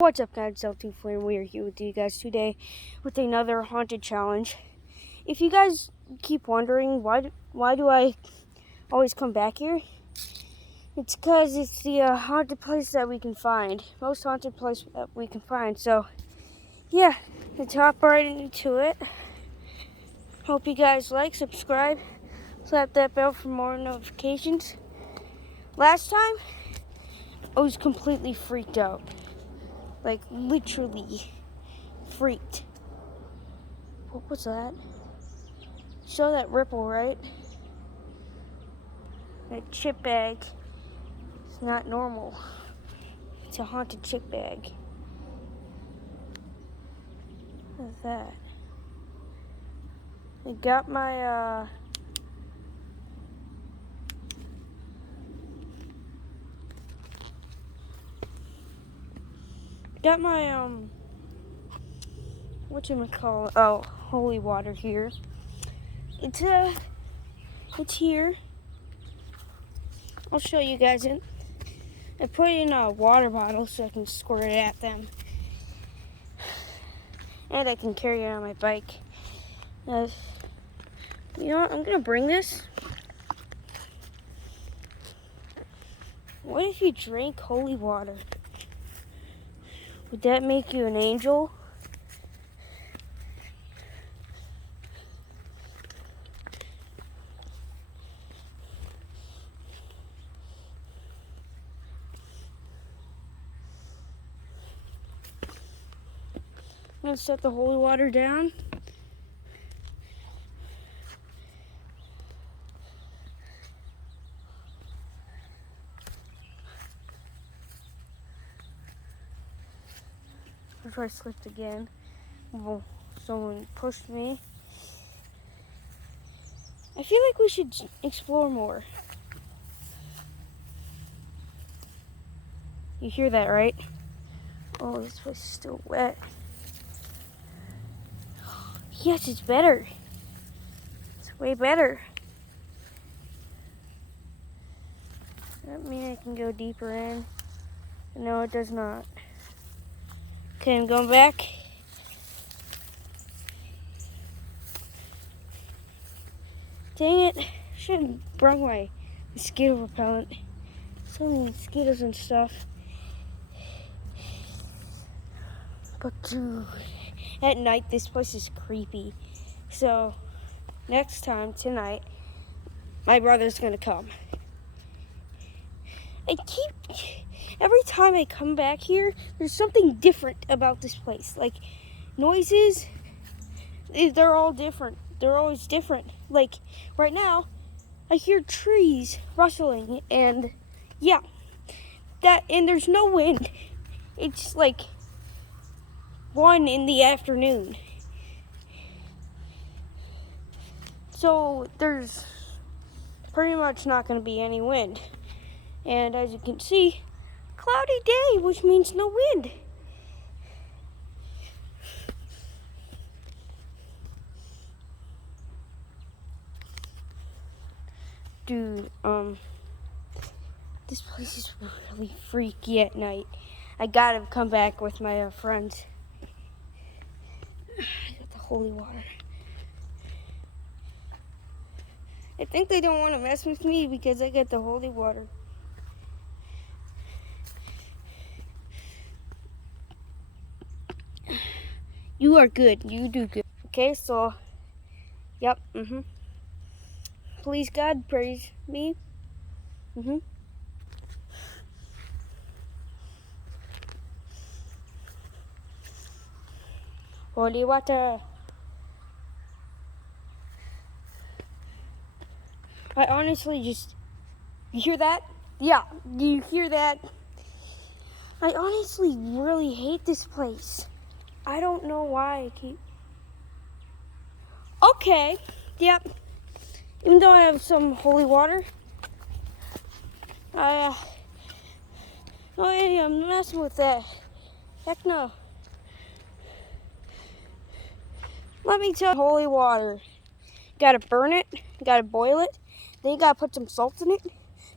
What's up, guys? Zelty Flame. We are here with you guys today with another haunted challenge. If you guys keep wondering why do I always come back here, it's because it's the haunted place that we can find, most haunted place that we can find. So yeah, let's hop right into it. Hope you guys like, subscribe, slap that bell for more notifications. Last time, I was completely freaked out. Like, literally freaked. What was that? Saw that ripple, right? That chip bag. It's not normal. It's a haunted chip bag. What's that? I got my, whatchamacallit? Oh, holy water here. It's here. I'll show you guys it. I put it in a water bottle so I can squirt it at them. And I can carry it on my bike. You know what? I'm gonna bring this. What if you drank holy water? Would that make you an angel? I'm gonna set the holy water down. I'll try to slip again. Well, someone pushed me. I feel like we should explore more. You hear that, right? Oh, this place is still wet. Yes, it's better. It's way better. Does that mean I can go deeper in? No, it does not. Okay, I'm going back. Dang it. Should have brought my mosquito repellent. So many mosquitoes and stuff. But dude, at night this place is creepy. So next time, tonight, my brother's gonna come. Every time I come back here, there's something different about this place. Like noises, they're all different. They're always different. Like right now, I hear trees rustling and yeah, and there's no wind. It's like 1 in the afternoon. So there's pretty much not going to be any wind. And as you can see, cloudy day, which means no wind. Dude, this place is really freaky at night. I gotta come back with my friends. I got the holy water. I think they don't want to mess with me because I got the holy water. You are good. You do good. Okay, so, yep, Please, God, praise me. Holy water. I honestly just, you hear that? Yeah, do you hear that? I honestly really hate this place. I don't know why I keep... Okay, yep. Even though I have some holy water, I'm messing with that. Heck no. Let me tell you, holy water. You gotta burn it, you gotta boil it, then you gotta put some salt in it,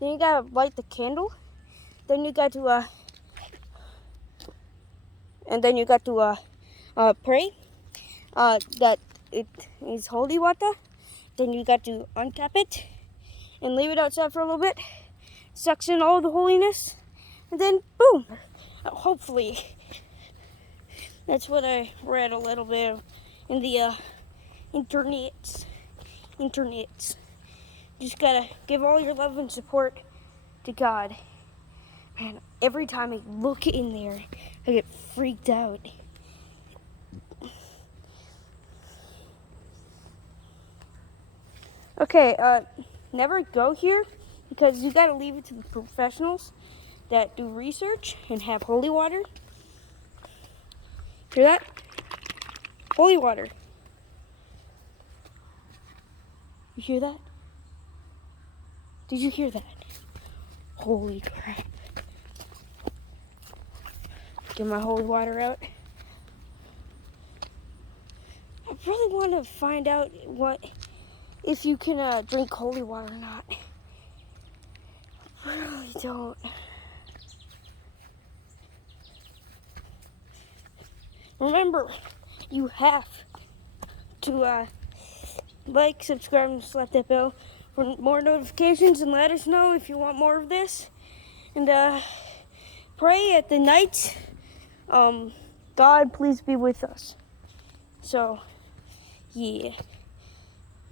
then you gotta light the candle, then you got to and then you got to pray that it is holy water. Then you got to uncap it and leave it outside for a little bit, sucks in all the holiness, and then boom, hopefully. That's what I read a little bit in the internets. Just gotta give all your love and support to God. Man, every time I look in there, I get freaked out. Okay, never go here because you gotta leave it to the professionals that do research and have holy water. Hear that? Holy water. You hear that? Did you hear that? Holy crap. Get my holy water out. I really want to find out if you can drink holy water or not. I really don't. Remember, you have to like, subscribe, and slap that bell for more notifications, and let us know if you want more of this. And pray at the night. God, please be with us. So, yeah.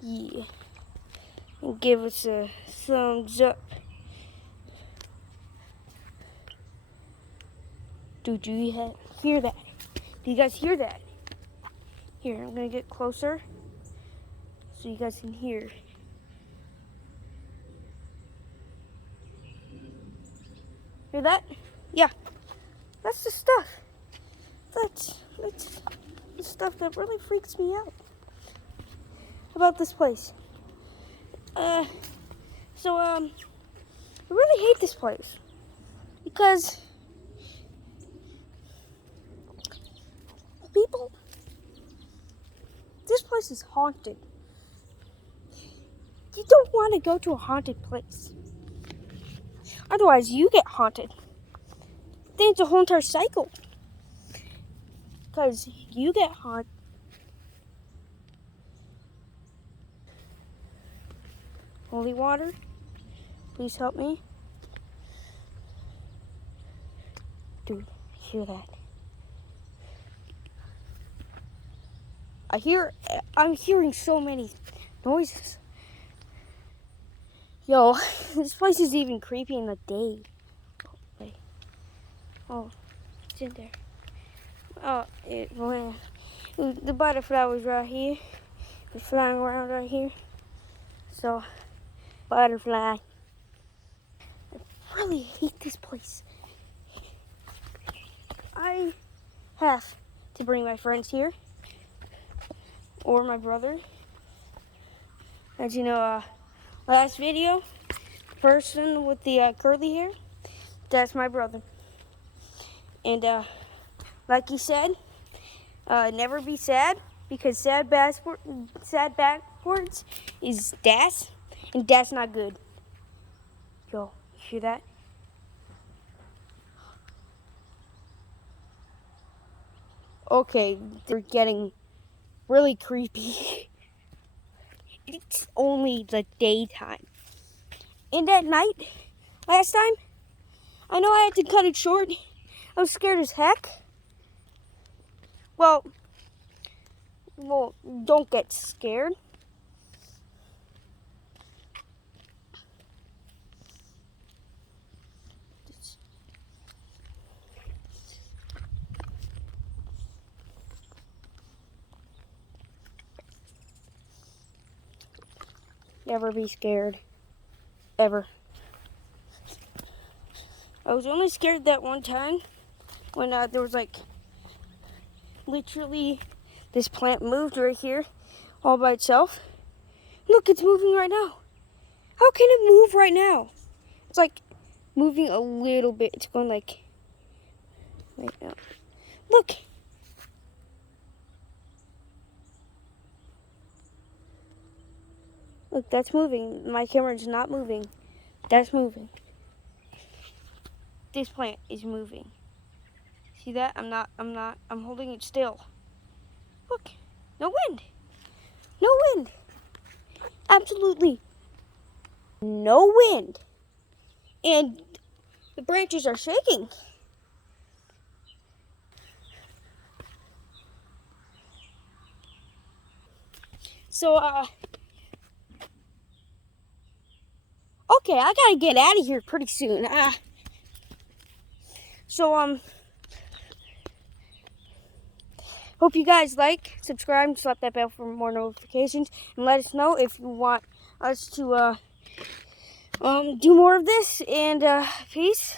And give us a thumbs up. Dude, you hear that? Do you guys hear that? Here, I'm gonna get closer so you guys can hear. Hear that? Yeah, that's the stuff. That's the stuff that really freaks me out about this place. I really hate this place because this place is haunted. You don't want to go to a haunted place. Otherwise, you get haunted. Then it's a whole entire cycle. Because you get haunted. Holy water, please help me. Dude, hear that? I'm hearing so many noises. Yo, this place is even creepy in the day. Wait. Oh, it's in there. Oh, it went. The butterfly was right here. It's flying around right here. So, butterfly. I really hate this place. I have to bring my friends here. Or my brother. As you know, last video, person with the curly hair, that's my brother. And like he said, never be sad, because sad backwards is das, and that's not good. Yo, you hear that? Okay, they're getting really creepy. It's only the daytime. And at night, last time, I know I had to cut it short. I was scared as heck. Well, don't get scared. Never be scared. Ever. I was only scared that one time when there was like literally this plant moved right here all by itself. Look, it's moving right now. How can it move right now? It's like moving a little bit. It's going like right now. Look. Look, that's moving. My camera is not moving. That's moving. This plant is moving. See that? I'm holding it still. Look, no wind. No wind. Absolutely no wind. And the branches are shaking. So, okay, I gotta get out of here pretty soon. Hope you guys like, subscribe, and slap that bell for more notifications, and let us know if you want us to do more of this. And peace.